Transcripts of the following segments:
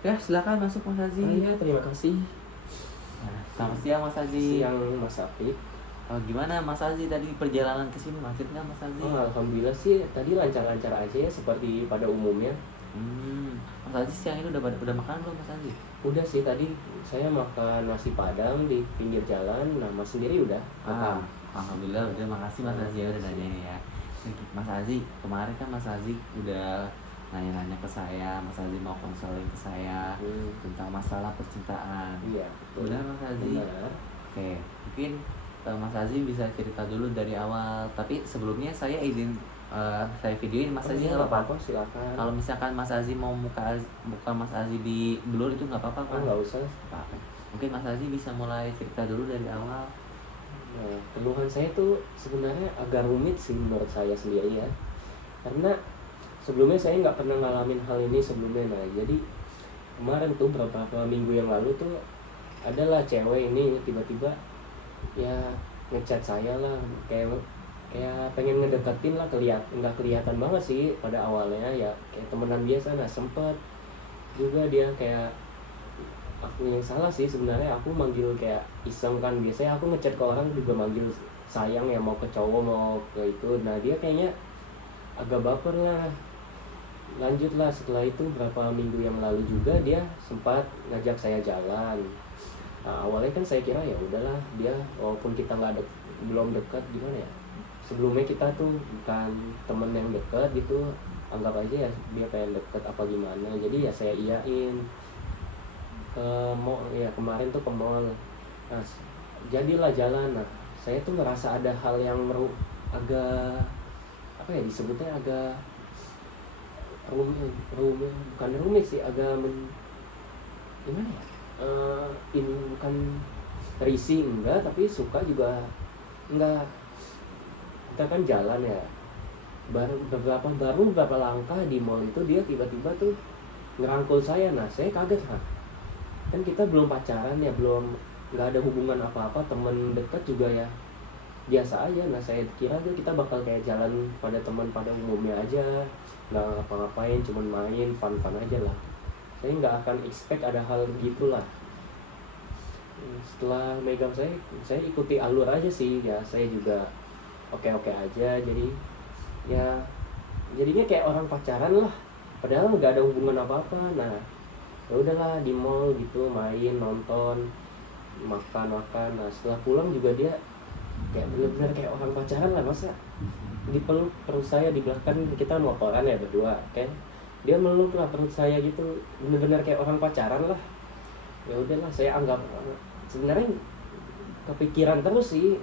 Ya, silakan masuk Mas Aziz. Oh iya, terima kasih. Nah, selamat siang Mas Aziz. Siang Mas Apik. Oh, gimana Mas Aziz tadi perjalanan ke sini, macet nggak Mas Aziz? Oh, alhamdulillah sih tadi lancar-lancar aja ya seperti pada umumnya. Mas Aziz siang ini udah makan belum Mas Aziz? Udah sih, tadi saya makan nasi padang di pinggir jalan. Nah, Mas sendiri udah makan? Alhamdulillah udah, makasih Mas Aziz ya udah nanyain ya. Mas Aziz, kemarin kan Mas Aziz udah nanya-nanya ke saya, Mas Aziz mau konseling ke saya tentang masalah percintaan. Iya, betul. Benar Mas Aziz? Benar. Oke, mungkin Mas Aziz bisa cerita dulu dari awal. Tapi sebelumnya saya izin saya videoin Mas Aziz nggak apa-apa? Silakan. Kalau misalkan Mas Aziz mau buka Mas Aziz di blur itu nggak apa-apa kan? Nggak usah. Apa? Mungkin Mas Aziz bisa mulai cerita dulu dari awal. Nah, keluhan saya tuh sebenarnya agak rumit sih menurut saya sendiri ya. Karena sebelumnya saya nggak pernah ngalamin hal ini sebelumnya. Nah, jadi kemarin tuh beberapa minggu yang lalu tuh adalah cewek ini tiba-tiba ya ngechat saya lah, kayak pengen ngedeketin lah, nggak kelihatan banget sih pada awalnya ya, kayak temenan biasa. Nah, sempet juga dia kayak, aku yang salah sih sebenarnya, aku manggil kayak iseng kan, biasanya aku ngechat ke orang juga manggil sayang ya, mau ke cowok mau ke itu. Nah, dia kayaknya agak baper lah. Lanjutlah setelah itu berapa minggu yang lalu juga dia sempat ngajak saya jalan. Nah, awalnya kan saya kira ya udahlah, dia walaupun kita belum dekat, gimana ya, sebelumnya kita tuh bukan temen yang dekat gitu, anggap aja ya dia pengen deket apa gimana. Jadi ya saya iyain ke mall ya, kemarin tuh ke mall. Nah, jadilah jalan. Nah, saya tuh ngerasa ada hal yang agak apa ya disebutnya, agak rumit, bukan rumit sih, agak gimana ya, ini bukan risih enggak, tapi suka juga enggak. Kita kan jalan ya, baru beberapa langkah di mall itu dia tiba-tiba tuh ngerangkul saya. Nah, saya kaget kan kita belum pacaran ya, belum, nggak ada hubungan apa-apa, temen dekat juga ya biasa aja. Nah, saya kira tuh kita bakal kayak jalan pada teman pada umumnya aja, nggak ngapa-ngapain, cuman main fun-fun aja lah. Saya nggak akan expect ada hal gitulah. Setelah megang saya ikuti alur aja sih ya, saya juga oke-oke aja. Jadi ya jadinya kayak orang pacaran lah, padahal nggak ada hubungan apa-apa. Nah, ya udahlah di mall gitu, main, nonton, makan. Nah, setelah pulang juga dia kayak bener-bener kayak orang pacaran lah. Masa dipeluk perut saya di belakang, kita motoran ya berdua kan, dia meluk lah perut saya gitu, bener-bener kayak orang pacaran lah. Ya udahlah, saya anggap, sebenarnya kepikiran terus sih,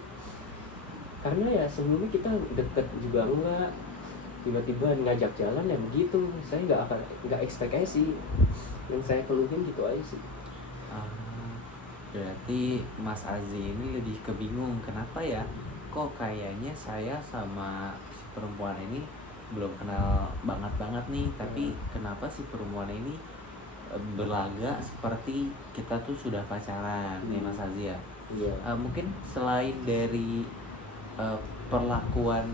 karena ya sebelumnya kita deket juga enggak, tiba-tiba ngajak jalan ya begitu. Saya nggak ekspektasi, dan saya pelukin gitu aja sih. Berarti Mas Aziz ini lebih kebingung, kenapa ya kok kayaknya saya sama si perempuan ini belum kenal banget nih, tapi kenapa si perempuan ini berlagak seperti kita tuh sudah pacaran nih Mas Aziz ya. Iya. Mungkin selain dari perlakuan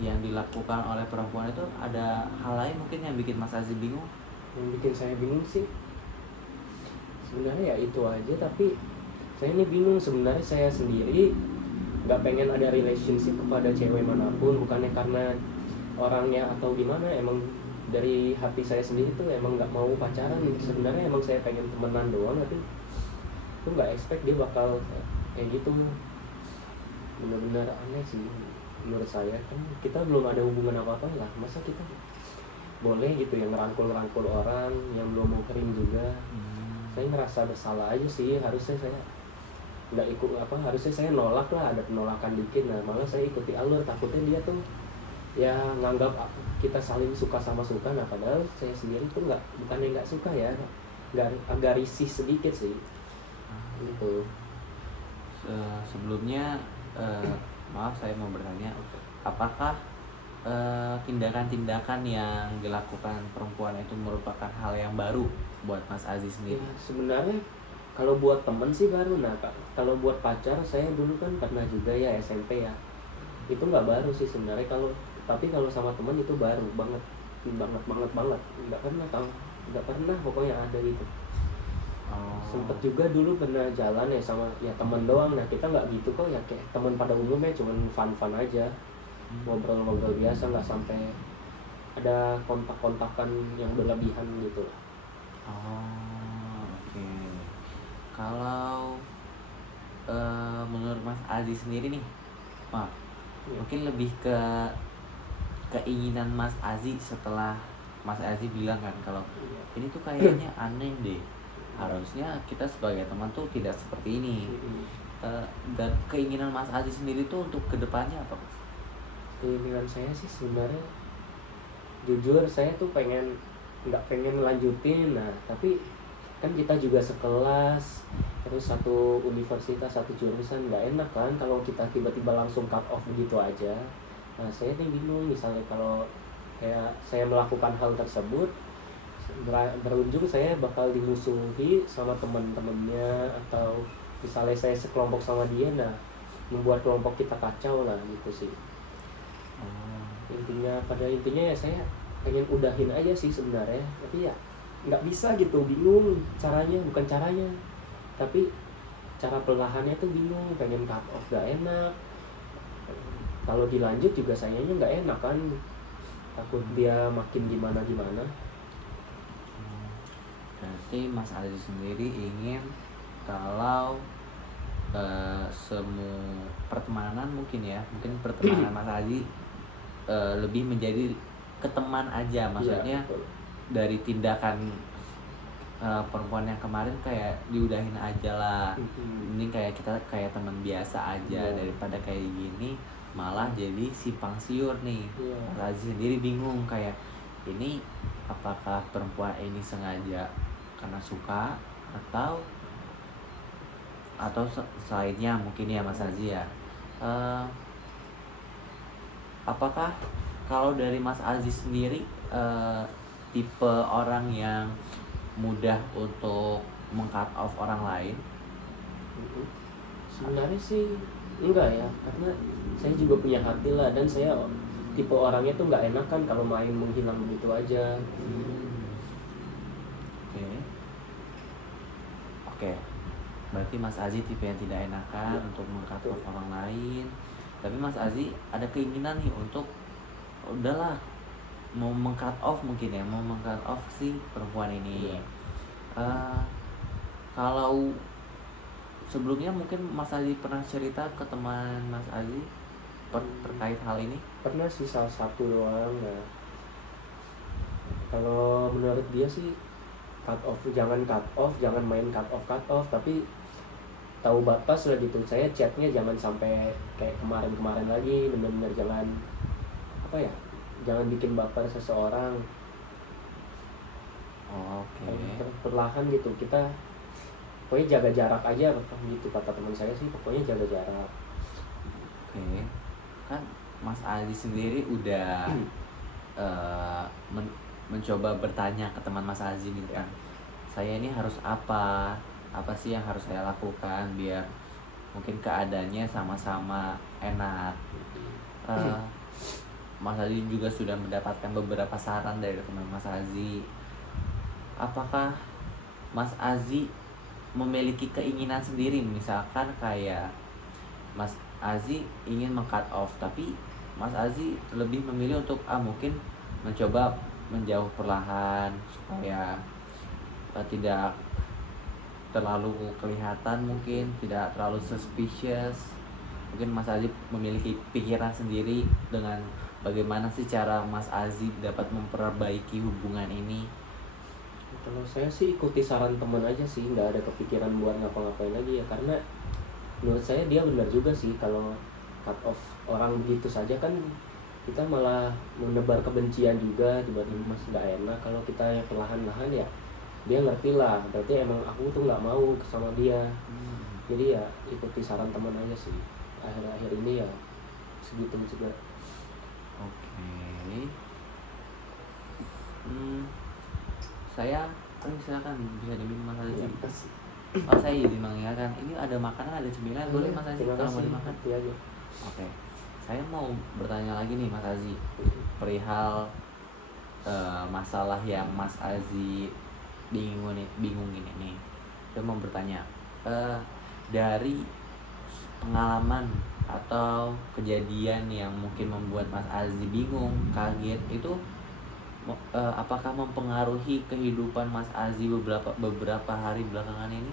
yang dilakukan oleh perempuan itu, ada hal lain mungkin yang bikin Mas Aziz bingung? Yang bikin saya bingung sih sebenarnya ya itu aja, tapi saya ini bingung sebenarnya. Saya sendiri nggak pengen ada relationship kepada cewek manapun, bukannya karena orangnya atau gimana, emang dari hati saya sendiri tuh emang nggak mau pacaran. Sebenarnya emang saya pengen temenan doang, tapi tuh nggak expect dia bakal kayak gitu. Bener-bener aneh sih menurut saya. Kan kita belum ada hubungan apa-apa lah, masa kita boleh gitu yang ngerangkul orang yang belum mau kering juga. Saya ngerasa bersalah aja sih, harusnya saya nggak ikut harusnya saya nolak lah, ada penolakan dikit. Nah, malah saya ikuti alur, takutnya dia tuh ya nganggap kita saling suka sama suka. Nah, padahal saya sendiri tuh bukannya nggak suka ya, agak risih sedikit sih gitu. Sebelumnya maaf saya mau bertanya, apakah tindakan-tindakan yang dilakukan perempuan itu merupakan hal yang baru buat Mas Aziz sendiri? Ya, sebenarnya kalau buat temen sih baru. Nah, kalau buat pacar saya dulu kan pernah juga ya, SMP ya, itu nggak baru sih sebenarnya. Tapi kalau sama temen itu baru banget, nggak pernah pokoknya ada gitu. Sempet juga dulu pernah jalan ya sama ya teman doang. Nah kita nggak gitu kok ya, kayak teman pada umumnya, cuman fun aja, ngobrol-ngobrol biasa, nggak sampai ada kontak-kontakan yang berlebihan gitu. Oh, oke. Kalau menurut Mas Aziz sendiri nih, maaf, Ya. mungkin lebih ke keinginan Mas Aziz setelah Mas Aziz bilang kan kalau ini tuh kayaknya aneh deh. Harusnya kita sebagai teman tuh tidak seperti ini. Dan keinginan Mas Aziz sendiri tuh untuk kedepannya apa, Mas? Keinginan saya sih sebenarnya, jujur saya tuh nggak pengen lanjutin. Nah tapi kan kita juga sekelas, terus satu universitas, satu jurusan, nggak enak kan kalau kita tiba-tiba langsung cut off begitu aja. Nah saya nih bingung, misalnya kalau kayak saya melakukan hal tersebut, berujung saya bakal dimusuhi sama teman-temannya, atau misalnya saya sekelompok sama dia, nah membuat kelompok kita kacau lah gitu sih. Pada intinya ya saya pengen udahin aja sih sebenarnya, tapi ya nggak bisa gitu, bingung caranya, bukan caranya tapi cara perlahannya tuh bingung. Pengen cut off gak enak, kalau dilanjut juga sayangnya nggak enak kan, takut dia makin gimana. Berarti Mas Aziz sendiri ingin kalau semua pertemanan mungkin pertemanan Mas Aziz lebih menjadi ke teman aja, maksudnya Iya, betul. dari tindakan perempuan yang kemarin kayak diudahin aja lah. Ini kayak kita kayak teman biasa aja, Iya. daripada kayak gini malah jadi simpang siur nih. Iya. Mas Aziz sendiri bingung kayak ini apakah perempuan ini sengaja karena suka atau selainnya mungkin ya Mas Aziz ya. Apakah kalau dari Mas Aziz sendiri tipe orang yang mudah untuk meng-cut off orang lain? Sebenarnya sih enggak ya, karena saya juga punya hati lah, dan saya tipe orangnya tuh nggak enak kan kalau main menghilang begitu aja. Oke. Berarti Mas Aziz tipe yang tidak enakan untuk meng-cut off orang lain. Tapi Mas Aziz ada keinginan nih untuk udahlah mau meng-cut off si perempuan ini. Kalau sebelumnya mungkin Mas Aziz pernah cerita ke teman Mas Aziz terkait hal ini? Pernah sih, salah satu doang. Nah, kalau menurut dia sih jangan main cut off, tapi tahu batas lah gitu. Saya chatnya jangan sampai kayak kemarin lagi, benar-benar jangan jangan bikin baper seseorang. Oke. Perlahan gitu, kita pokoknya jaga jarak aja gitu, kata teman saya sih, pokoknya jaga jarak. Oke. Kan Mas Aziz sendiri udah mencoba bertanya ke teman Mas Aziz gitu kan, saya ini harus apa sih yang harus saya lakukan biar mungkin keadaannya sama-sama enak. Mas Aziz juga sudah mendapatkan beberapa saran dari teman Mas Aziz. Apakah Mas Aziz memiliki keinginan sendiri, misalkan kayak Mas Aziz ingin meng-cut off, tapi Mas Aziz lebih memilih untuk mungkin mencoba menjauh perlahan supaya tidak terlalu kelihatan, mungkin tidak terlalu suspicious. Mungkin Mas Aziz memiliki pikiran sendiri dengan bagaimana sih cara Mas Aziz dapat memperbaiki hubungan ini. Kalau saya sih ikuti saran teman aja sih, nggak ada kepikiran buat ngapa-ngapain lagi ya, karena menurut saya dia benar juga sih. Kalau cut off orang begitu saja kan kita malah menebar kebencian juga, tiba-tiba masih nggak enak. Kalau kita ya perlahan-lahan ya dia ngerti lah, berarti emang aku tuh nggak mau sama dia. Jadi ya ikuti saran teman aja sih. Akhir-akhir ini ya segitu juga. Oke. Saya silakan, bisa diminum Mas Aziz. Oh, saya jadi mengingatkan, ini ada makanan, ada cemilan, boleh Mas Aziz kalau mau dimakan? Iya aja. Oke. Saya mau bertanya lagi nih Mas Aziz, perihal masalah yang Mas Aziz bingungin ini. saya mau bertanya, eh, dari pengalaman atau kejadian yang mungkin membuat Mas Aziz bingung, kaget itu apakah mempengaruhi kehidupan Mas Aziz beberapa hari belakangan ini?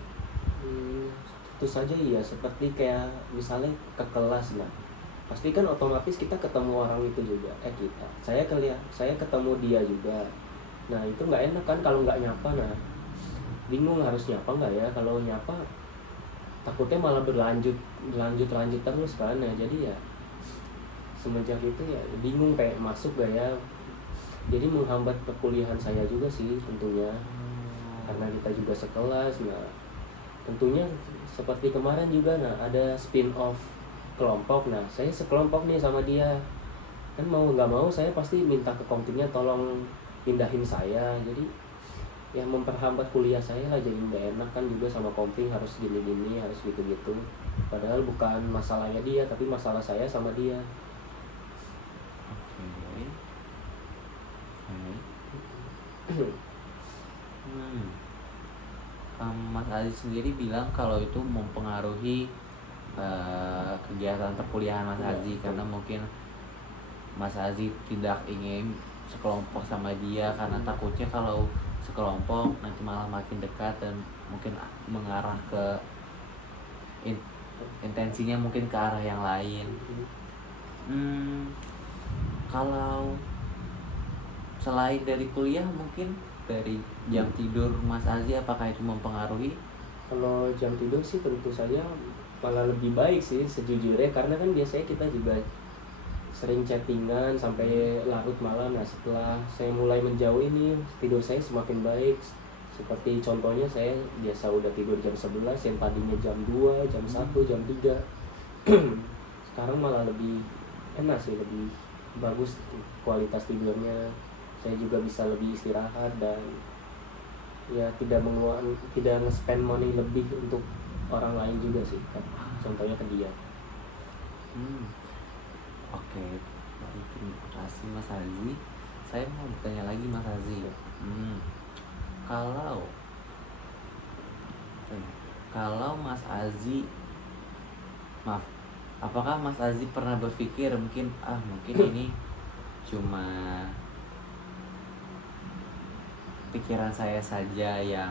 Tentu saja iya, seperti kayak misalnya ke kelas lah, pasti kan otomatis kita ketemu orang itu juga, saya ketemu dia juga. Nah itu nggak enak kan kalau nggak nyapa. Nah bingung harus nyapa nggak ya, kalau nyapa takutnya malah berlanjut terus kan. Nah jadi ya semenjak itu ya bingung kayak masuk gak ya, jadi menghambat perkuliahan saya juga sih tentunya, karena kita juga sekelas. Nah tentunya seperti kemarin juga, nah ada spin off kelompok, nah saya sekelompok nih sama dia, kan mau nggak mau saya pasti minta ke komtingnya tolong pindahin saya, jadi ya memperhambat kuliah saya lah, jadi nggak enak kan juga sama komting, harus gini-gini harus gitu-gitu, padahal bukan masalahnya dia tapi masalah saya sama dia. Oke. Oke. Mas Aziz sendiri bilang kalau itu mempengaruhi kegiatan perkuliahan Mas Aziz, karena mungkin Mas Aziz tidak ingin sekelompok sama dia karena takutnya kalau sekelompok nanti malah makin dekat dan mungkin mengarah ke intensinya mungkin ke arah yang lain. Kalau selain dari kuliah, mungkin dari jam tidur Mas Aziz, apakah itu mempengaruhi? Kalau jam tidur sih tentu saja malah lebih baik sih sejujurnya, karena kan biasanya kita juga sering chattingan sampai larut malam. Nah setelah saya mulai menjauh ini, tidur saya semakin baik. Seperti contohnya saya biasa udah tidur jam 11, yang tadinya jam 2, jam 1, jam 3 sekarang malah lebih enak sih, lebih bagus kualitas tidurnya. Saya juga bisa lebih istirahat dan ya tidak nge-spend money lebih untuk orang lain juga sih kan, contohnya ke dia. Oke, baik, terima kasih Mas Aziz. Saya mau bertanya lagi Mas Aziz. Kalau Mas Aziz, maaf, apakah Mas Aziz pernah berpikir mungkin ini cuma pikiran saya saja yang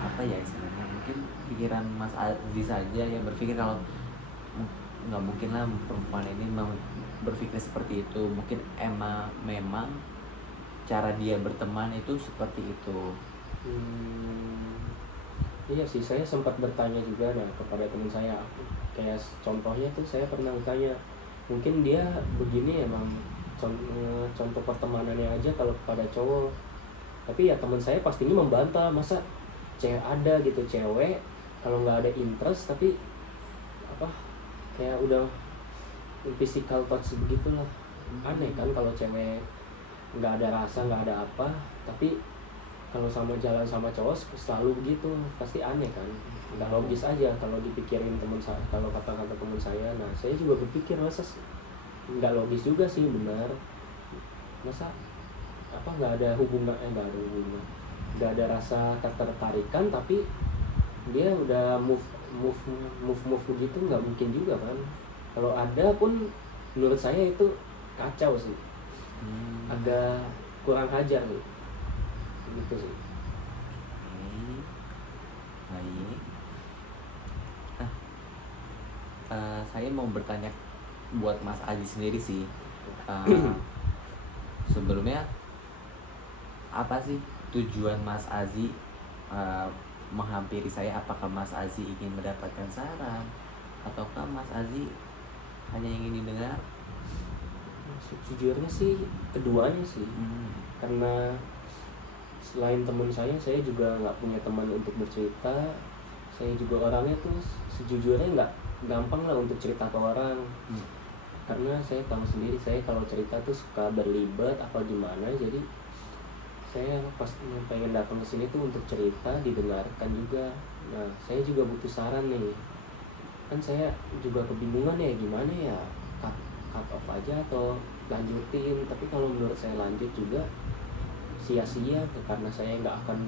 apa ya istilahnya, mungkin pikiran Mas Aziz saja yang berpikir kalau nggak mungkin lah perempuan ini mau berpikir seperti itu, mungkin memang cara dia berteman itu seperti itu. Iya sih, saya sempat bertanya juga kepada teman saya, kayak contohnya tuh saya pernah tanya, mungkin dia begini emang contoh pertemanannya aja kalau kepada cowok. Tapi ya teman saya pastinya membantah, masa cewek ada gitu, cewek kalau nggak ada interest tapi kayak udah physical touch begitulah. Aneh kan kalau cewek nggak ada rasa, nggak ada apa, tapi kalau sama jalan sama cowok selalu begitu, pasti aneh kan, nggak logis aja kalau dipikirin teman saya, kalau kata-kata teman saya. Nah saya juga berpikir masa nggak logis juga sih, benar, masa nggak ada hubungan, nggak ada rasa ketertarikan tapi dia udah move begitu, nggak mungkin juga kan. Kalau ada pun menurut saya itu kacau sih, agak kurang hajar nih gitu sih. Baik. Saya mau bertanya buat Mas Aziz sendiri sih. Sebelumnya apa sih tujuan Mas Aziz menghampiri saya? Apakah Mas Aziz ingin mendapatkan saran, ataukah Mas Aziz hanya ingin didengar? Sejujurnya sih keduanya sih. Karena selain teman saya juga nggak punya teman untuk bercerita. Saya juga orangnya tuh sejujurnya nggak gampang lah untuk cerita ke orang. Karena saya tahu sendiri, saya kalau cerita tuh suka berlibat apa gimana, jadi saya pas pengen datang ke sini tuh untuk cerita, didengarkan juga. Nah saya juga butuh saran nih, kan saya juga kebingungan ya gimana ya, cut off aja atau lanjutin. Tapi kalau menurut saya lanjut juga, sia-sia karena saya nggak akan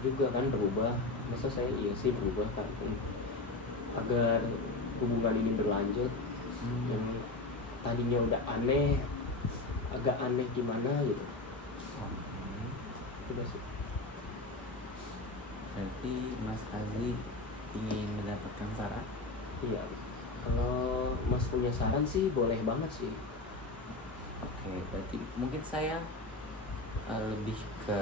juga kan berubah. Masa saya iya sih berubah kan agar hubungan ini berlanjut. Yang tadinya udah aneh, agak aneh gimana gitu. Oke. Udah sih. Berarti Mas Aziz ingin mendapatkan saran? Iya, kalau Mas punya saran sih boleh banget sih. Oke, berarti mungkin saya lebih ke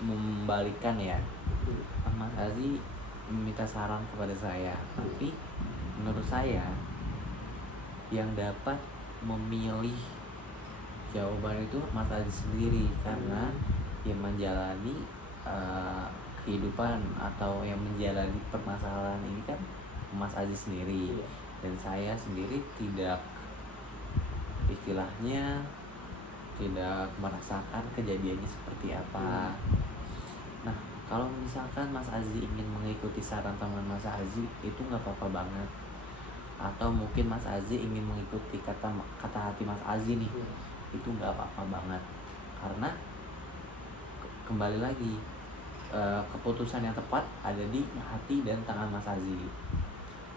membalikan ya. Mas Aziz meminta saran kepada saya, tapi menurut saya yang dapat memilih jawaban itu Mas Aziz sendiri, karena yang menjalani kehidupan atau yang menjalani permasalahan ini kan Mas Aziz sendiri. Iya. Dan saya sendiri tidak, istilahnya tidak merasakan kejadiannya seperti apa. Nah, kalau misalkan Mas Aziz ingin mengikuti saran teman Mas Aziz, itu nggak apa-apa banget. Atau mungkin Mas Aziz ingin mengikuti kata hati Mas Aziz nih, itu nggak apa-apa banget. Karena kembali lagi, keputusan yang tepat ada di hati dan tangan Mas Aziz.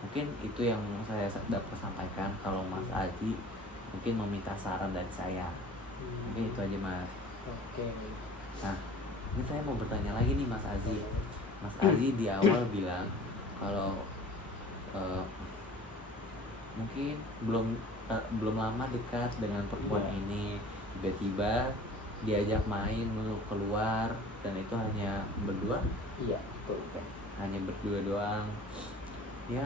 Mungkin itu yang saya dapat sampaikan. Kalau Mas Aziz mungkin meminta saran dari saya, mungkin itu aja Mas. Oke. Nah, ini saya mau bertanya lagi nih Mas Aziz. Mas Aziz di awal bilang kalau mungkin belum lama dekat dengan perempuan ini, tiba-tiba diajak main dulu keluar, dan itu hanya berdua. Iya, betul. Hanya berdua doang. Ya,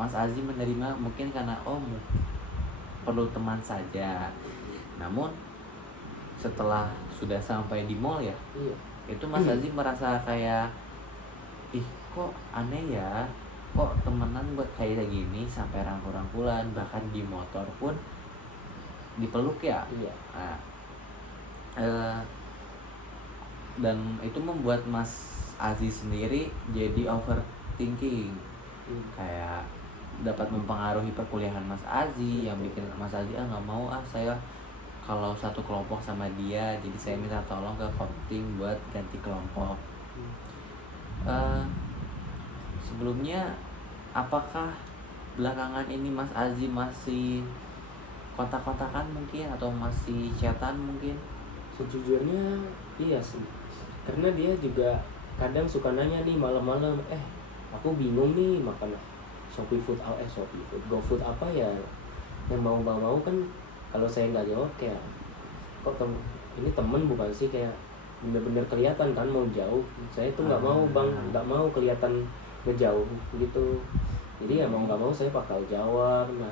Mas Aziz menerima mungkin karena perlu teman saja. Namun setelah sudah sampai di mall ya, Iya. itu Mas Aziz merasa kayak, ih kok aneh ya, kok temenan buat kayak gini sampai rangkul-rangkulan, bahkan di motor pun dipeluk ya. Iya. Nah, dan itu membuat Mas Aziz sendiri jadi overthinking, kayak dapat mempengaruhi perkuliahan Mas Aziz, yang bikin Mas Aziz nggak mau saya kalau satu kelompok sama dia, jadi saya minta tolong ke Komting buat ganti kelompok. Sebelumnya apakah belakangan ini Mas Aziz masih kontak-kontakan mungkin, atau masih chatan mungkin? Sejujurnya iya sih, karena dia juga kadang suka nanya nih malam-malam, aku bingung nih makan Shopee Food, GoFood apa ya yang mau kan. Kalau saya nggak jawab kayak, kok ini temen bukan sih, kayak bener-bener kelihatan kan mau jauh. Saya tuh nggak mau bang, nggak mau kelihatan ngejauh gitu. Jadi ya mau nggak mau saya bakal jawab. Nah,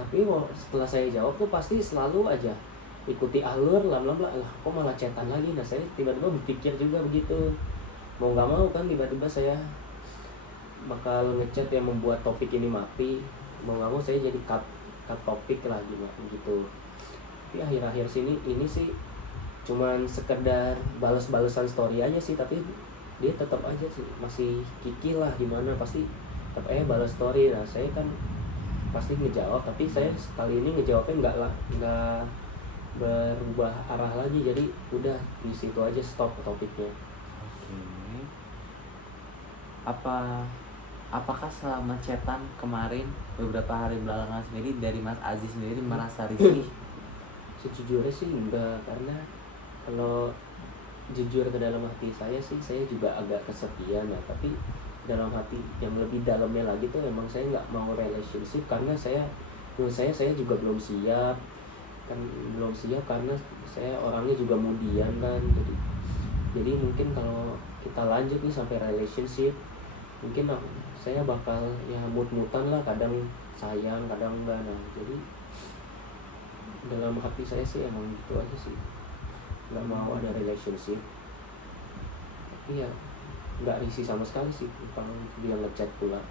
tapi setelah saya jawab tuh pasti selalu aja ikuti alur, lama-lama kok malah chatan lagi. Nah, saya tiba-tiba berpikir juga begitu, mau nggak mau kan tiba-tiba saya bakal ngechat yang membuat topik ini mati. Mau nggak mau saya jadi cut topik lagi gitu. Tapi akhir-akhir ini sih cuman sekedar balas-balasan story aja sih, tapi dia tetap aja sih masih kikil lah gimana, pasti tetap balas story. Nah, saya kan pasti ngejawab, tapi saya kali ini ngejawabnya nggak berubah arah lagi, jadi udah di situ aja stop topiknya. Apakah selama chatan kemarin beberapa hari belakangan sendiri dari Mas Aziz sendiri merasa risih? Sejujurnya sih enggak, karena kalau jujur ke dalam hati saya sih, saya juga agak kesepian. Nah, tapi dalam hati yang lebih dalamnya lagi tuh emang saya nggak mau relationship, karena menurut saya juga belum siap karena saya orangnya juga mudian kan. Jadi mungkin kalau kita lanjut nih sampai relationship, mungkin saya bakal ya mut-mutan lah, kadang sayang kadang enggak. Nah, jadi dalam hati saya sih emang gitu aja sih, nggak mau ada relationship. Tapi ya nggak risih sama sekali sih tentang dia ngechat pula.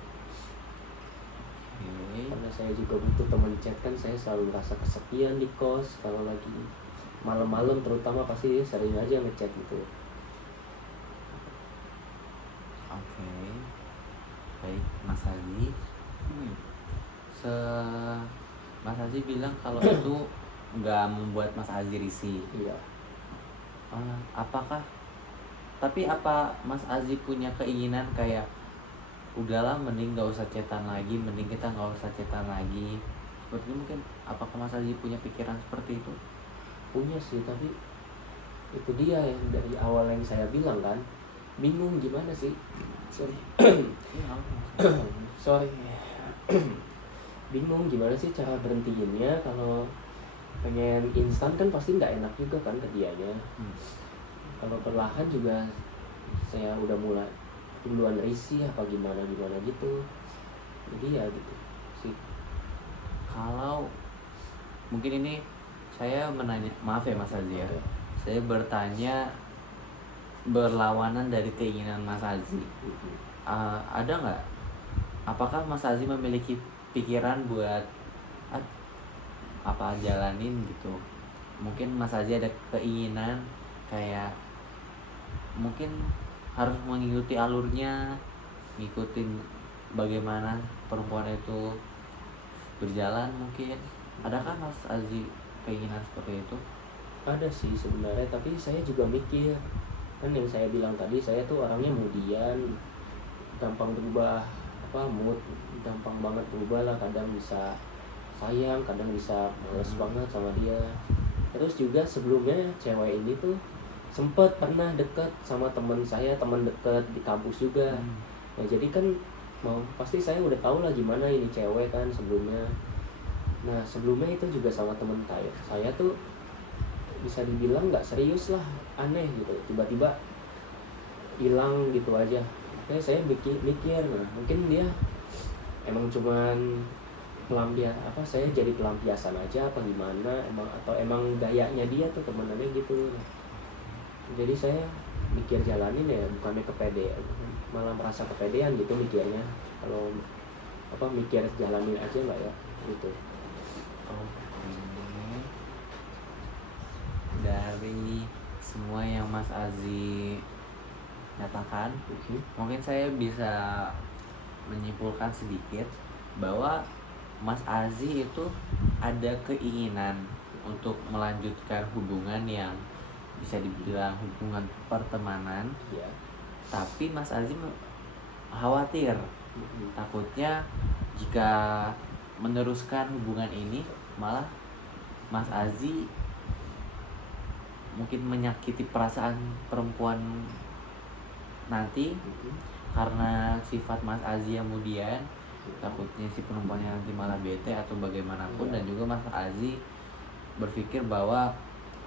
Karena saya juga butuh teman chat kan, saya selalu merasa kesepian di kos. Kalau lagi malam-malam terutama pasti dia sering aja ngechat gitu. Oke. Baik Mas Aziz. Mas Aziz bilang kalau itu nggak membuat Mas Aziz risih. Iya. Apakah tapi apa Mas Aziz punya keinginan kayak udahlah mending nggak usah chatan lagi, mending kita nggak usah chatan lagi seperti itu mungkin? Apakah Mas Aziz punya pikiran seperti itu? Punya sih, tapi itu dia yang dari awal yang saya bilang kan, bingung gimana sih. Sorry. Iya, Sorry. Bingung gimana sih cara berhentiinnya. Kalau pengen instan kan pasti nggak enak juga kan ke dianya. Kalau perlahan juga saya udah mulai duluan risih apa gimana gitu. Jadi ya gitu sih. Kalau mungkin ini saya menanya, maaf ya Mas Aziz ya, Oke. saya bertanya berlawanan dari keinginan Mas Aziz. Ada nggak? Apakah Mas Aziz memiliki pikiran buat apa jalanin gitu? Mungkin Mas Aziz ada keinginan kayak mungkin harus mengikuti alurnya, ngikutin bagaimana perempuan itu berjalan mungkin. Adakah Mas Aziz keinginan seperti itu? Ada sih sebenarnya, tapi saya juga mikir kan yang saya bilang tadi, saya tuh orangnya mudian, gampang berubah mood, gampang banget berubah lah. Kadang bisa sayang, kadang bisa males banget sama dia. Terus juga sebelumnya cewek ini tuh sempet pernah deket sama teman saya, teman deket di kampus juga. Nah jadi kan pasti saya udah tahu lah gimana ini cewek kan sebelumnya. Nah sebelumnya itu juga sama teman saya tuh bisa dibilang nggak serius lah, aneh gitu, tiba-tiba hilang gitu aja. Kayak saya mikir, nah mungkin dia emang cuman saya jadi pelampiasan aja apa gimana, atau emang gayanya dia tuh temenannya gitu. Jadi saya mikir jalanin ya, bukannya kepedean, malah merasa kepedean gitu mikirnya. Kalau mikir jalanin aja lah ya gitu. Dari semua yang Mas Aziz nyatakan, mungkin saya bisa menyimpulkan sedikit bahwa Mas Aziz itu ada keinginan untuk melanjutkan hubungan yang bisa dibilang hubungan pertemanan, Ya. tapi Mas Aziz khawatir, takutnya jika meneruskan hubungan ini malah Mas Aziz mungkin menyakiti perasaan perempuan nanti karena sifat Mas Aziz yang mudian. Takutnya si perempuannya nanti malah bete atau bagaimanapun. Dan juga Mas Aziz berpikir bahwa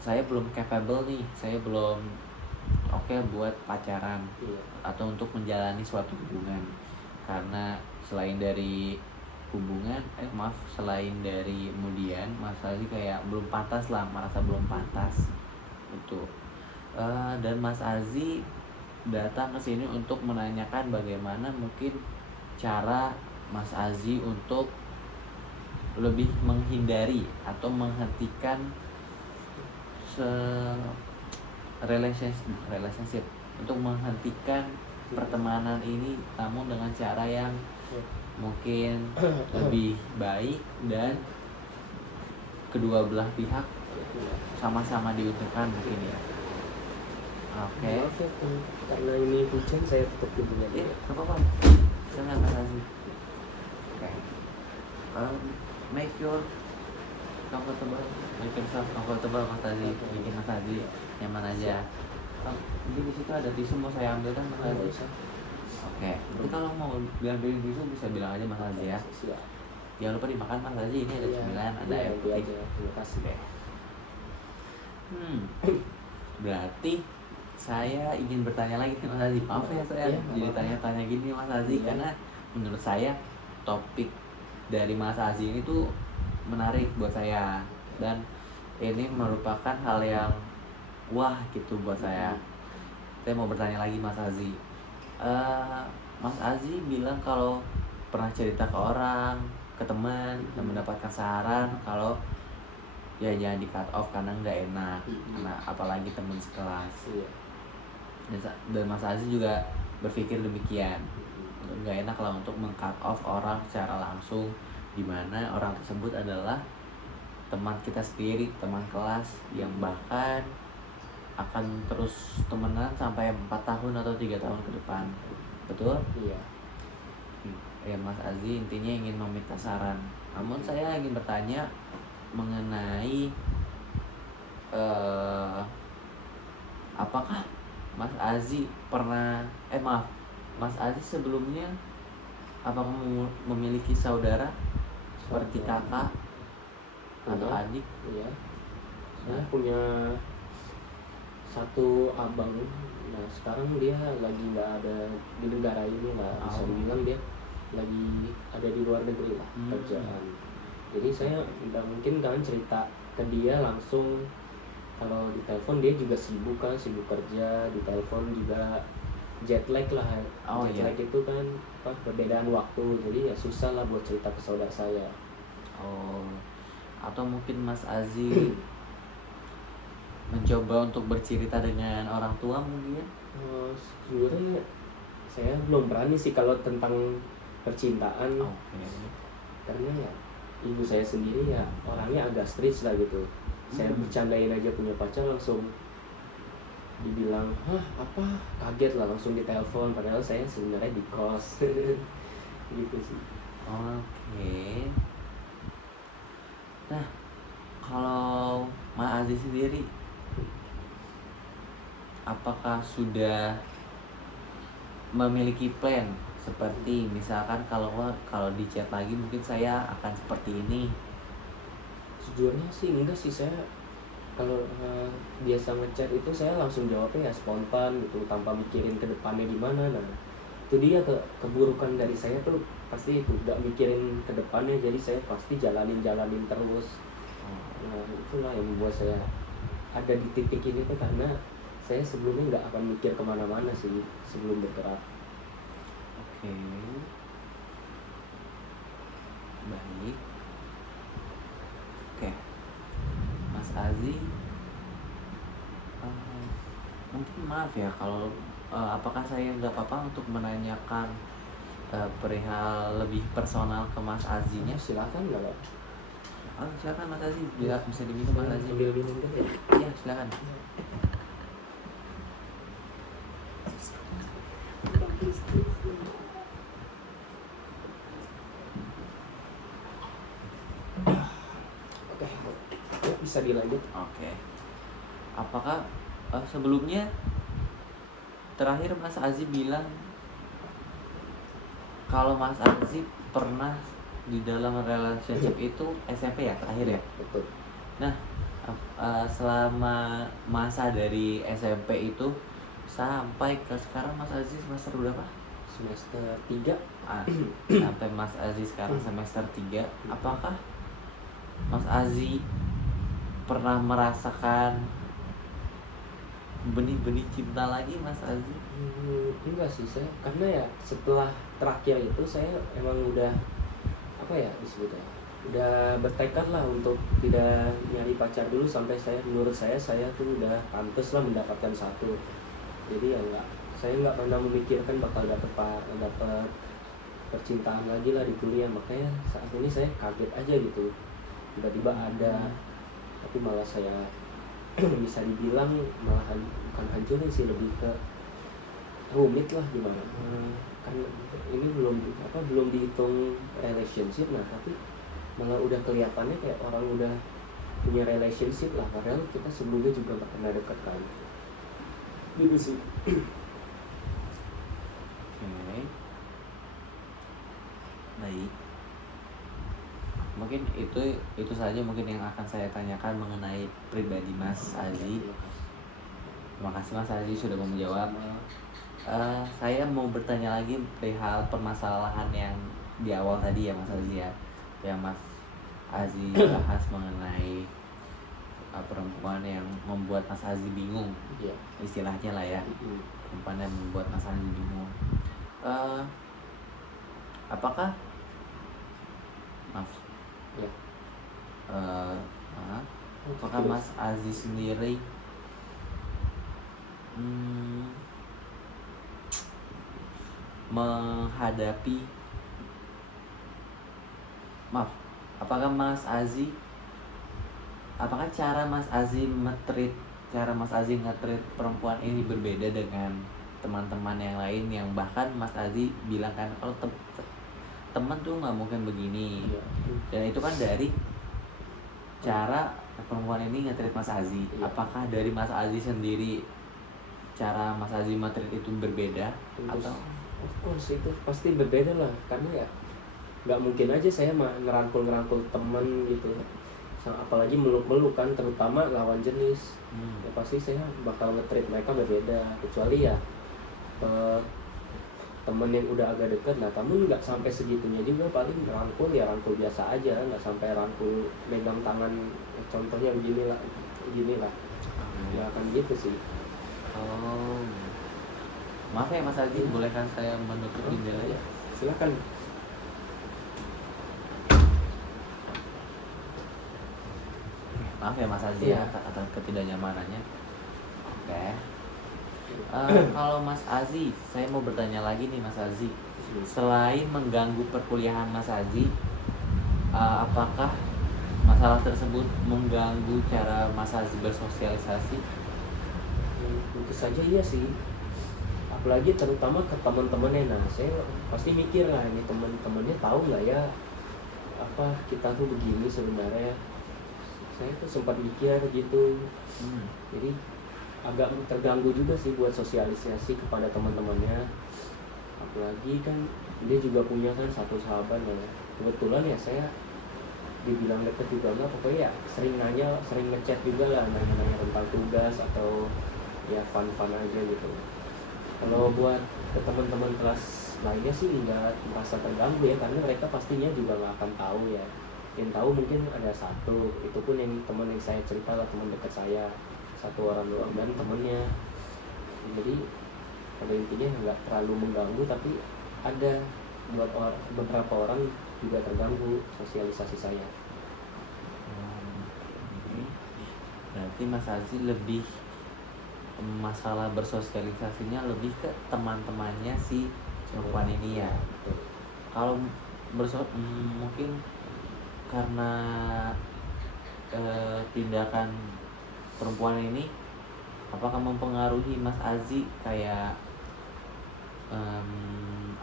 saya belum capable nih, saya belum oke buat pacaran atau untuk menjalani suatu hubungan, karena selain dari selain dari kemudian Mas Aziz kayak belum pantas lah, merasa belum pantas itu. Dan Mas Aziz datang ke sini untuk menanyakan bagaimana mungkin cara Mas Aziz untuk lebih menghindari atau menghentikan relationship, untuk menghentikan pertemanan ini, namun dengan cara yang mungkin lebih baik dan kedua belah pihak sama-sama diuntungkan mungkin ya. Oke. Karena ini hujan saya tutup pintunya. Iya, nggak apa-apa. Jangan Mas Aziz. Oke. Make yourself comfortable Mas Aziz. Bikin Mas Aziz nyaman aja. Mungkin di situ ada tisu mau saya ambil kan Mas Aziz? Oke. Jadi kalau mau bilang tisu bisa bilang aja Mas Aziz ya. Siap. Jangan lupa dimakan Mas Aziz, ini ada cemilan, ada air putih putih. aja. Terima kasih deh. Berarti saya ingin bertanya lagi nih Mas Aziz. Maaf ya saya jadi tanya-tanya gini Mas Aziz, karena menurut saya topik dari Mas Aziz ini tuh menarik buat saya, dan ini merupakan hal yang wah gitu buat saya. Saya mau bertanya lagi Mas Aziz. Mas Aziz bilang kalau pernah cerita ke orang, ke teman, dan mendapatkan saran kalau ya jangan di cut off karena nggak enak, karena apalagi teman sekelas. Dan Mas Aziz juga berpikir demikian, nggak enak lah untuk meng-cut off orang secara langsung, dimana orang tersebut adalah teman kita sendiri, teman kelas yang bahkan akan terus temenan sampai 4 tahun atau 3 tahun ke depan. Betul? Iya. Ya Mas Aziz intinya ingin meminta saran. Namun saya ingin bertanya mengenai apakah Mas Aziz pernah Mas Aziz sebelumnya apakah memiliki saudara seperti kakak atau Iya. adik? Iya. Saya punya satu abang. Nah sekarang dia lagi nggak ada di negara ini lah, bisa Oh. dibilang dia lagi ada di luar negeri lah kerjaan. Jadi saya nggak mungkin kan cerita ke dia langsung. Kalau di telepon dia juga sibuk kan, sibuk kerja, di telepon juga jet lag lah. Oh, Jet iya. lag itu kan perbedaan waktu, jadi ya susah lah buat cerita ke saudara saya. Oh, atau mungkin Mas Aziz mencoba untuk bercerita dengan orang tua mungkin? Sebenarnya saya belum berani sih kalau tentang percintaan. Oke. Karena ya ibu saya sendiri ya orangnya agak strict lah gitu. Saya bercandain aja punya pacar langsung dibilang, hah apa, kaget lah, langsung ditelepon padahal saya sebenarnya di kos. Gitu sih. Oke. Nah, kalau Mas Aziz sendiri apakah sudah memiliki plan seperti misalkan kalau di chat lagi mungkin saya akan seperti ini? Sejujurnya sih enggak sih, saya kalau biasa ngechat itu saya langsung jawabnya ya spontan gitu tanpa mikirin ke depannya gimana. Nah itu dia keburukan dari saya tuh pasti itu, gak mikirin ke depannya, jadi saya pasti jalanin terus. Nah itulah yang membuat saya ada di titik ini tuh, karena saya sebelumnya nggak akan mikir kemana-mana sih sebelum bergerak. Oke. Baik. Oke. Mas Aziz, mungkin maaf ya kalau apakah saya nggak apa-apa untuk menanyakan perihal lebih personal ke Mas Aziz-nya? Silakan nggak Pak? Oh, silakan Mas Aziz, bila bisa diminum Mas Aziz. Ambil minum dulu ya. Iya, silakan. Oke, bisa dilanjut. Oke. Apakah sebelumnya terakhir Mas Aziz bilang kalau Mas Aziz pernah di dalam relationship itu SMP ya terakhir ya? Betul. Nah, selama masa dari SMP itu sampai ke sekarang Mas Aziz semester berapa? Semester 3. Sampai Mas Aziz sekarang semester 3, apakah Mas Aziz pernah merasakan benih-benih cinta lagi Mas Aziz? Enggak sih, saya karena ya setelah terakhir itu saya emang udah apa ya disebutnya, udah bertekad lah untuk tidak nyari pacar dulu, sampai menurut saya tuh udah pantas lah mendapatkan satu. Jadi ya saya nggak pernah memikirkan bakal dapet percintaan lagi lah di kuliah. Makanya saat ini saya kaget aja gitu, tiba-tiba ada, tapi malah saya bisa dibilang malahan bukan hancurin sih, lebih ke rumit lah gimana. Kan ini belum dihitung relationship, nah tapi malah udah kelihatannya kayak orang udah punya relationship lah, padahal kita sebelumnya juga gak pernah deket kan. Gitu sih. Oke. Baik. Mungkin itu saja mungkin yang akan saya tanyakan mengenai pribadi Mas Aziz. Terima kasih Mas Aziz sudah mau menjawab. Saya mau bertanya lagi perihal permasalahan yang di awal tadi ya Mas Aziz ya, yang Mas Aziz bahas mengenai perempuan yang membuat Mas Aziz bingung, istilahnya lah ya, perempuan yang membuat Mas Aziz bingung. Apakah apakah Mas Aziz sendiri apakah Mas Aziz apakah cara Mas Azi nge-treat perempuan ini berbeda dengan teman-teman yang lain, yang bahkan Mas Azi bilang kan kalau teman tuh nggak mungkin begini, Iya. dan itu kan dari cara perempuan ini nge-treat Mas Azi. Iya. Apakah dari Mas Azi sendiri cara Mas Azi nge-treat itu berbeda? Terus, Atau of course itu pasti berbeda lah, karena ya nggak mungkin aja saya ngerangkul teman gitu, apalagi meluk-meluk kan, terutama lawan jenis. Ya pasti saya bakal nge-treat mereka berbeda, kecuali ya temen yang udah agak deket. Nah namun nggak sampai segitunya juga, paling rangkul ya rangkul biasa aja, nggak sampai rangkul megang tangan, contohnya beginilah nggak akan gitu sih. oh, maaf ya Mas Azi, bolehkah saya menutup jendelanya? Ya, silakan. Maaf ya Mas Azi, Iya. atas ketidaknyamanannya. Oke. Kalau Mas Azi, saya mau bertanya lagi nih Mas Azi. Selain mengganggu perkuliahan Mas Azi, apakah masalah tersebut mengganggu cara Mas Azi bersosialisasi? Tentu saja iya sih, apalagi terutama ke teman-temannya. Nah saya pasti mikir lah, ini teman-temannya tahu nggak ya apa kita tuh begini sebenarnya. Saya tuh sempat mikir gitu, jadi agak terganggu juga sih buat sosialisasi kepada teman-temannya. Apalagi kan dia juga punya kan satu sahabat lah ya, kebetulan ya saya dibilang deket juga enggak, pokoknya ya sering nanya, sering ngechat juga lah, nanya-nanya tentang tugas atau ya fun-fun aja gitu. Kalau buat ke teman-teman kelas lainnya sih nggak merasa terganggu ya, karena mereka pastinya juga nggak akan tahu ya. Yang tahu mungkin ada satu, itu pun yang teman yang saya cerita lah, teman dekat saya, satu orang doang dan temennya. Jadi pada intinya nggak terlalu mengganggu, tapi ada beberapa orang juga terganggu sosialisasi saya. Berarti Mas Azi lebih masalah bersosialisasinya lebih ke teman-temannya si perempuan ini ya. Betul. Kalau mungkin karena tindakan perempuan ini, apakah mempengaruhi Mas Azi kayak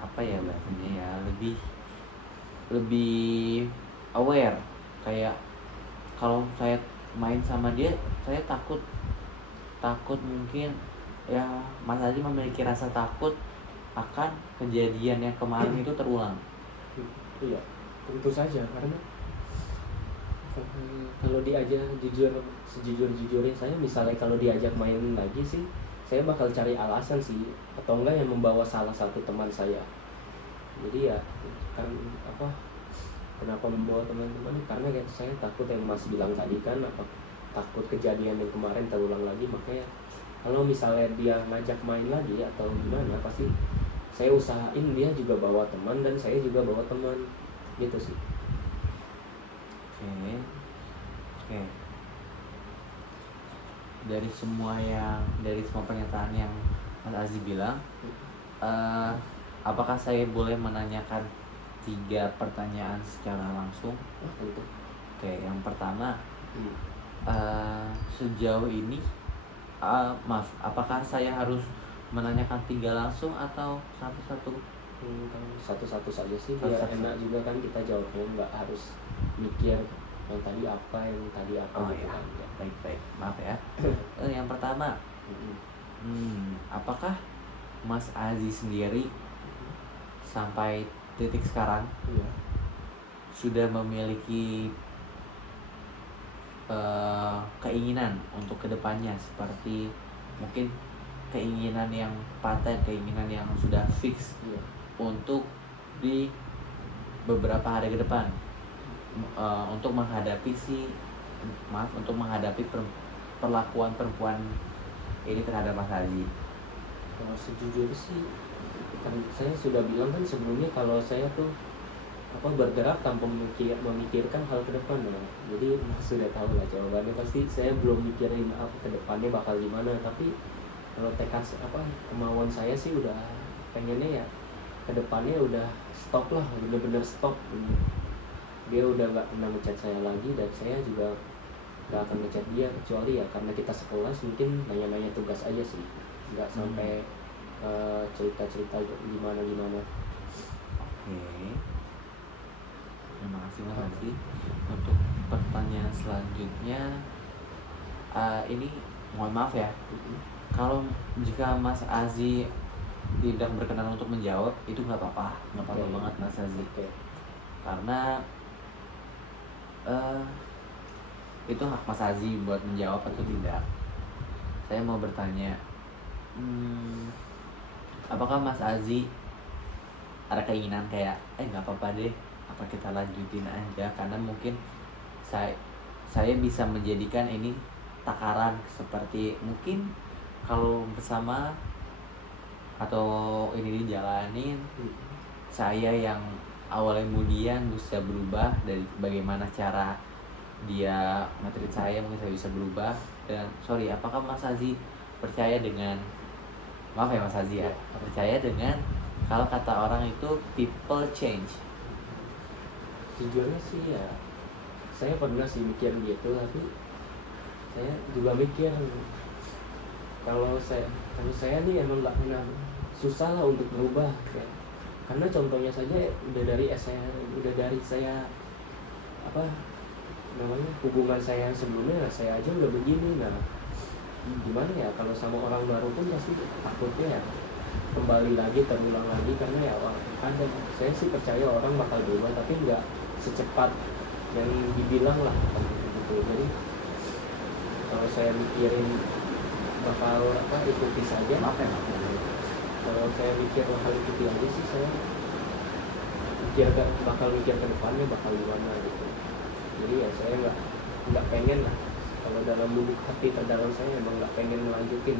apa ya bahasanya ya, lebih aware, kayak kalau saya main sama dia saya takut mungkin ya Mas Azi memiliki rasa takut akan kejadian yang kemarin itu terulang. Iya, tentu saja, karena kalau diajak sejujurnya saya, misalnya kalau diajak main lagi sih saya bakal cari alasan sih, atau enggak yang membawa salah satu teman saya. Jadi ya kan kenapa membawa teman-teman, karena kayak saya takut yang Mas bilang tadi kan, takut kejadian yang kemarin terulang lagi. Makanya kalau misalnya dia ngajak main lagi atau gimana, pasti saya usahain dia juga bawa teman dan saya juga bawa teman gitu sih. Oke. Dari semua pernyataan yang Mas Azi bilang, apakah saya boleh menanyakan 3 pertanyaan secara langsung? Tentu. Oke, yang pertama, sejauh ini apakah saya harus menanyakan 3 langsung atau satu-satu? Satu-satu saja sih, biar enak juga kan kita jawabnya, nggak harus mikir yang tadi apa gitu ya. kan. Baik, maaf ya. Yang pertama, apakah Mas Azi sendiri sampai titik sekarang sudah memiliki keinginan untuk kedepannya, seperti mungkin keinginan yang paten, keinginan yang sudah fix untuk di beberapa hari ke depan, untuk menghadapi perlakuan perempuan ini terhadap Mas Azi? Kalau sejujurnya sih, kan saya sudah bilang kan sebelumnya, kalau saya tuh bergerak tanpa memikirkan hal ke depan ya. Jadi sudah tahu lah jawabannya, pasti saya belum mikirin ke depannya bakal gimana. Tapi kalau tekad kemauan saya sih udah pengennya ya ke depannya udah stop lah, bener-bener stop. Dia udah nggak pernah ngechat saya lagi, dan saya juga nggak akan ngechat dia, kecuali ya karena kita sekelas mungkin nanya-nanya tugas aja sih, nggak sampai cerita-cerita gimana. Oke, terima kasih Mas Aziz. Untuk pertanyaan selanjutnya, ini mohon maaf ya, kalau jika Mas Aziz tidak berkenan untuk menjawab, itu nggak apa-apa Oke. banget Mas Aziz. Oke. Karena itu hak Mas Aziz buat menjawab atau tidak. Saya mau bertanya, apakah Mas Aziz ada keinginan kayak, nggak apa-apa deh, apa kita lanjutin aja, karena mungkin saya bisa menjadikan ini takaran, seperti mungkin kalau bersama atau ini dijalanin, saya yang awalnya kemudian bisa berubah dari bagaimana cara dia nge-treat saya, mungkin saya bisa berubah. Dan apakah Mas Aziz percaya dengan, maaf ya Mas Aziz ya, percaya dengan kalau kata orang itu people change? Jujurnya sih ya, saya pernah sih mikir gitu, tapi saya juga mikir kalau saya nih emang nggak pernah susah lah untuk berubah ya. Karena contohnya saja udah dari saya apa namanya, hubungan saya yang sebelumnya, saya aja udah begini. Nah, gimana ya kalau sama orang baru pun pasti takutnya ya kembali lagi, terulang lagi, karena ya ada, saya sih percaya orang bakal berubah, tapi nggak secepat yang dibilang lah gitu. Jadi kalau saya mikirin bakal ikuti saja, kalau saya mikir bakal ikuti aja sih, saya bakal mikir ke depannya bakal gimana gitu. Jadi ya saya nggak pengen lah, kalau dalam lubuk hati terdalam saya emang nggak pengen melanjutin.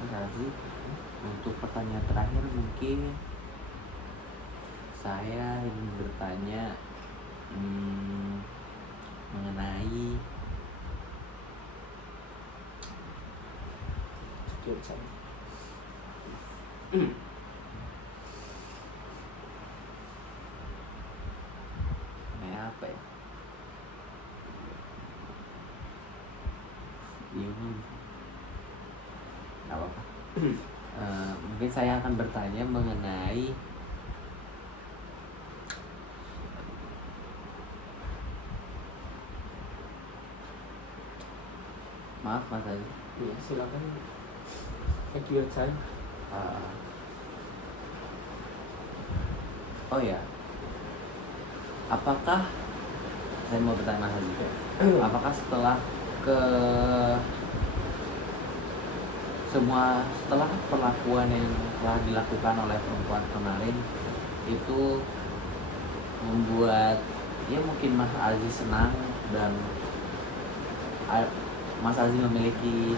Terima kasih. Untuk pertanyaan terakhir mungkin saya ingin bertanya mengenai apa ya? Bingung. Nggak apa-apa. Mungkin saya akan bertanya mengenai maaf Mas Aziz. Ya silakan, take your time. Oh ya, apakah saya mau bertanya Mas Aziz, apakah setelah perlakuan yang telah dilakukan oleh perempuan kemarin itu membuat ya mungkin Mas Aziz senang, dan Mas Aziz memiliki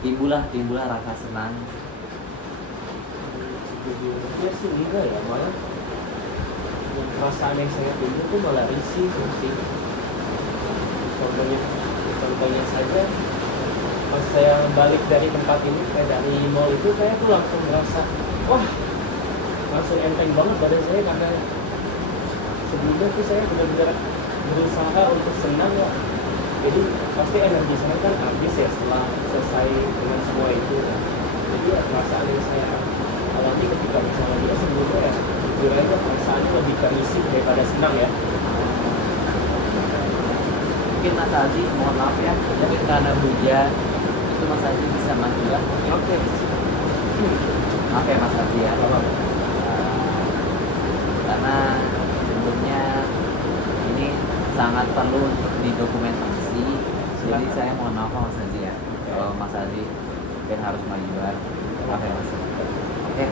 timbullah rasa senang? Sejujurnya sih enggak ya, malah yang perasaan yang saya timbul tuh malah risih sih. Contohnya saja, pas saya balik dari tempat ini, dari mall itu, saya tuh langsung merasa, wah, langsung enteng banget badan saya, karena sebelumnya tuh saya benar-benar berusaha untuk senang ya. Jadi pasti energi saya kan habis ya setelah selesai dengan semua itu. Jadi ya, perasaan yang saya alami ketika bersama dia sebelumnya ya, jujur aja perasaannya lebih ke risih daripada senang ya. Mungkin Mas Aziz, mohon maaf ya, tapi karena hujan itu Mas Aziz bisa maju ya. Oke. Maaf ya Mas Aziz ya. Karena sebelumnya ini sangat perlu untuk didokumentasi. Jadi saya mohon maaf Mas Aziz ya. Kalau Mas Aziz mungkin harus majuan. Maaf ya Mas. Oke.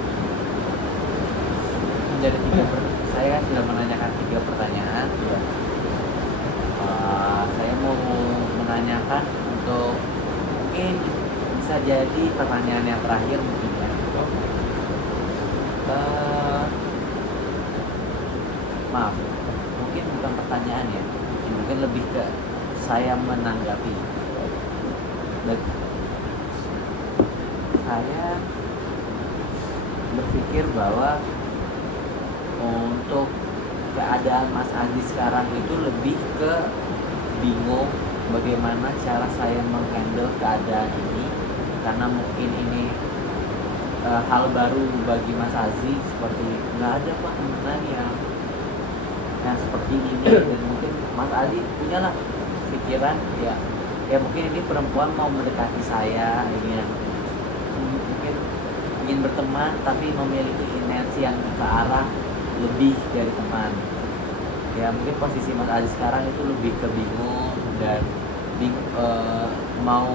Menjadi saya kan sudah menanyakan 3 pertanyaan. Saya mau menanyakan untuk mungkin bisa jadi pertanyaan yang terakhir mungkin ya. Maaf, mungkin bukan pertanyaan ya, mungkin lebih ke saya menanggapi. Saya berpikir bahwa untuk keadaan Mas Adi sekarang itu lebih ke bingung bagaimana cara saya menghandle keadaan ini, karena mungkin ini hal baru bagi Mas Aziz, seperti nggak ada Pak temenan yang seperti ini, dan mungkin Mas Aziz punyalah pikiran ya mungkin ini perempuan mau mendekati saya, mungkin ingin berteman tapi memiliki intensi yang ke arah lebih dari teman. Ya mungkin posisi Mas Aziz sekarang itu lebih ke bingung dan mau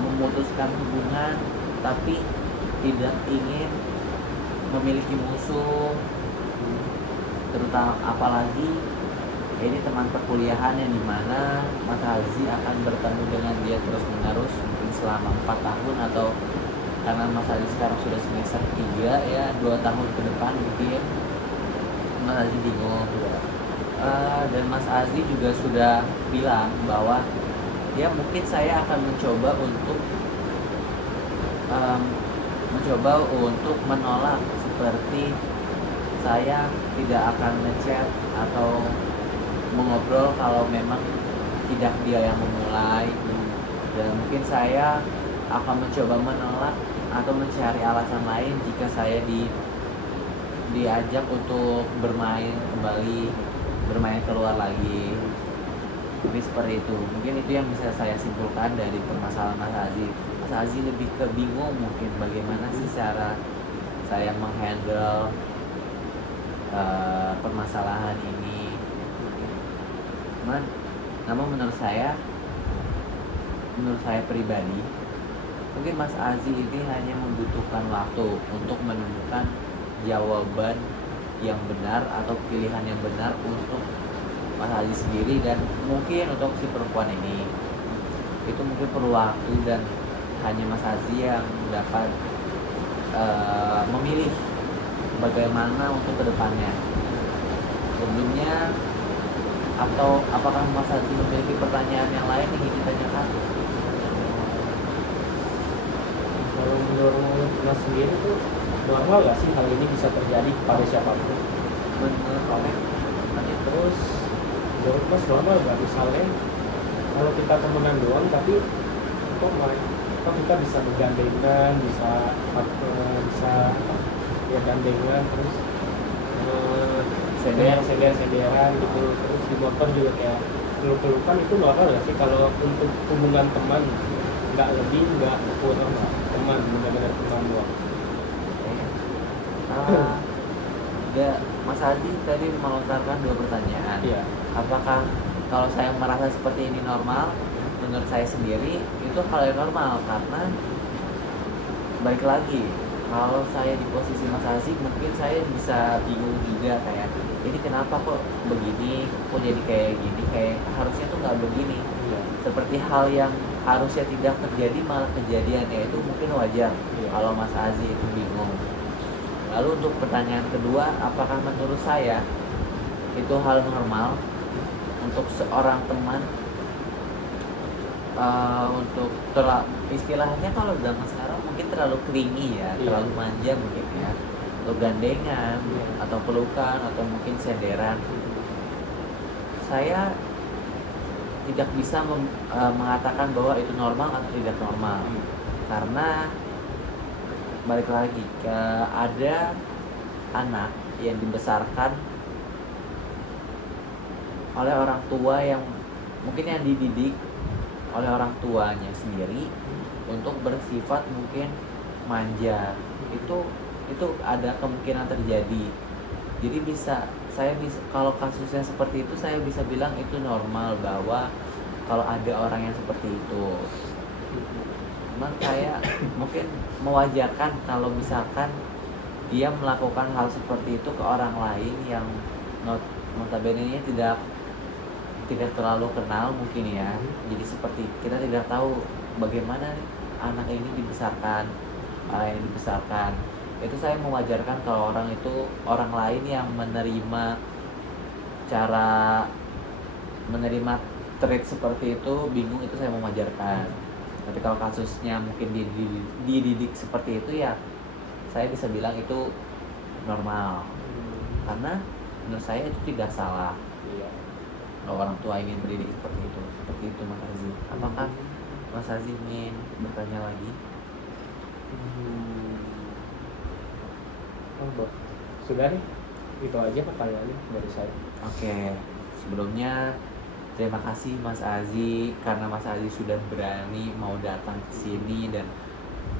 memutuskan hubungan tapi tidak ingin memiliki musuh, terutama apalagi ini teman perkuliahan yang dimana Mas Aziz akan bertemu dengan dia terus menerus mungkin selama 4 tahun, atau karena Mas Aziz sekarang sudah semester 3 ya 2 tahun ke depan mungkin. Mas Aziz bingung. Dan Mas Aziz juga sudah bilang bahwa ya mungkin saya akan mencoba untuk menolak, seperti saya tidak akan ngechat atau mengobrol kalau memang tidak dia yang memulai, dan mungkin saya akan mencoba menolak atau mencari alasan lain jika saya diajak untuk bermain kembali, bermain keluar lagi. Tapi seperti itu, mungkin itu yang bisa saya simpulkan dari permasalahan Mas Aziz. Mas Aziz lebih ke bingung mungkin bagaimana sih cara saya menghandle permasalahan ini. Namun menurut saya pribadi, mungkin Mas Aziz ini hanya membutuhkan waktu untuk menemukan jawaban yang benar atau pilihan yang benar untuk Mas Aziz sendiri, dan mungkin untuk si perempuan ini itu mungkin perlu waktu, dan hanya Mas Aziz yang dapat memilih bagaimana untuk kedepannya. Sebelumnya, atau apakah Mas Aziz memiliki pertanyaan yang lain yang ingin ditanyakan? Kalau menurut Mas sendiri tuh normal gak sih hal ini bisa terjadi kepada siapapun? Menurut Nanti terus menurut Mas normal gak misalnya kalau kita temenan doang tapi kok kita bisa bergandengan, bisa ya gandengan, terus sederan gitu, terus di motor juga kayak peluk-pelukan, itu normal gak sih kalau untuk hubungan teman? Nggak lebih, nggak kurang, teman, benar-benar teman doang. Mas Adi tadi melontarkan 2 pertanyaan. Iya. Apakah kalau saya merasa seperti ini normal? Menurut saya sendiri itu hal yang normal, karena balik lagi, kalau saya di posisi Mas Aziz mungkin saya bisa bingung juga, kayak ini kenapa kok begini, kok jadi kayak gini, kayak harusnya tuh nggak begini. Iya. Seperti hal yang harusnya tidak terjadi malah kejadian, ya itu mungkin wajar. Iya. Kalau Mas Aziz itu bingung. Lalu untuk pertanyaan kedua, apakah menurut saya itu hal normal untuk seorang teman untuk istilahnya kalau zaman sekarang mungkin terlalu clingy ya, Iya. terlalu manja mungkin ya, untuk gandengan atau pelukan atau mungkin sederan. Saya tidak bisa mengatakan bahwa itu normal atau tidak normal, karena balik lagi ke ada anak yang dibesarkan oleh orang tua yang mungkin yang dididik oleh orang tuanya sendiri untuk bersifat mungkin manja. Itu ada kemungkinan terjadi. Jadi saya bisa kalau kasusnya seperti itu, saya bisa bilang itu normal, bahwa kalau ada orang yang seperti itu. Cuman saya mungkin mewajarkan kalau misalkan dia melakukan hal seperti itu ke orang lain yang notabene-nya tidak terlalu kenal mungkin ya. Jadi seperti kita tidak tahu bagaimana anak ini dibesarkan, itu saya mewajarkan kalau orang lain yang menerima trait seperti itu bingung, itu saya mewajarkan. Tapi kalau kasusnya mungkin dididik seperti itu, ya saya bisa bilang itu normal. Karena menurut saya itu tidak salah. Iya. Kalau orang tua ingin mendidik seperti itu Mas Azi. Apakah Mas Azi ingin bertanya lagi? Oh, sudah deh, itu aja pertanyaannya dari saya. Oke, sebelumnya terima kasih Mas Azi karena Mas Azi sudah berani mau datang ke sini, dan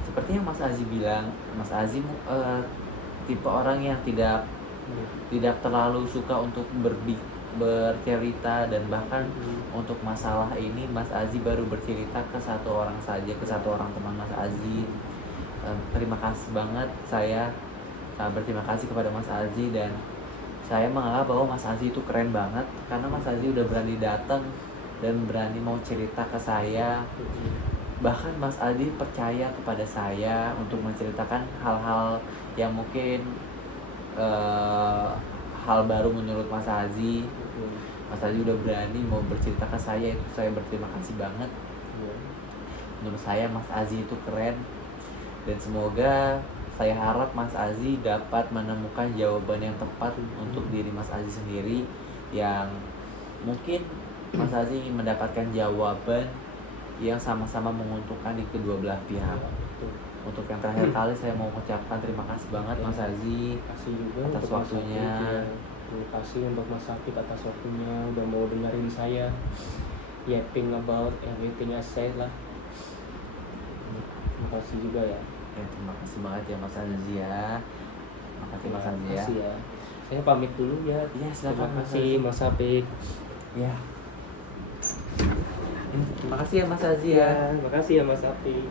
seperti yang Mas Azi bilang, Mas Azi tipe orang yang tidak terlalu suka untuk bercerita, dan bahkan untuk masalah ini Mas Azi baru bercerita ke satu orang saja, ke satu orang teman Mas Azi. Terima kasih banget, saya berterima kasih kepada Mas Azi, dan saya menganggap bahwa Mas Azi itu keren banget karena Mas Azi udah berani datang dan berani mau cerita ke saya. Bahkan Mas Azi percaya kepada saya untuk menceritakan hal-hal yang mungkin hal baru menurut Mas Azi. Mas Azi udah berani mau bercerita ke saya, itu saya berterima kasih banget. Menurut saya Mas Azi itu keren, dan semoga saya harap Mas Azi dapat menemukan jawaban yang tepat untuk diri Mas Azi sendiri, yang mungkin Mas Azi ingin mendapatkan jawaban yang sama-sama menguntungkan di kedua belah pihak. Untuk yang terakhir kali saya mau mengucapkan terima kasih banget Mas Azi kasih juga atas untuk Mas waktunya. Apik, ya. Terima kasih untuk Mas Apik atas waktunya udah mau dengerin saya yapping about everything I said lah. Terima kasih juga ya. Terima kasih banget ya Mas Azi ya. Makasih Mas Azi ya. Makasih ya. Saya pamit dulu ya. Iya, silakan Terima Mas kasih Azi. Mas Apik. Ya. Terima kasih ya Mas Azi ya. Terima kasih ya Mas Apik.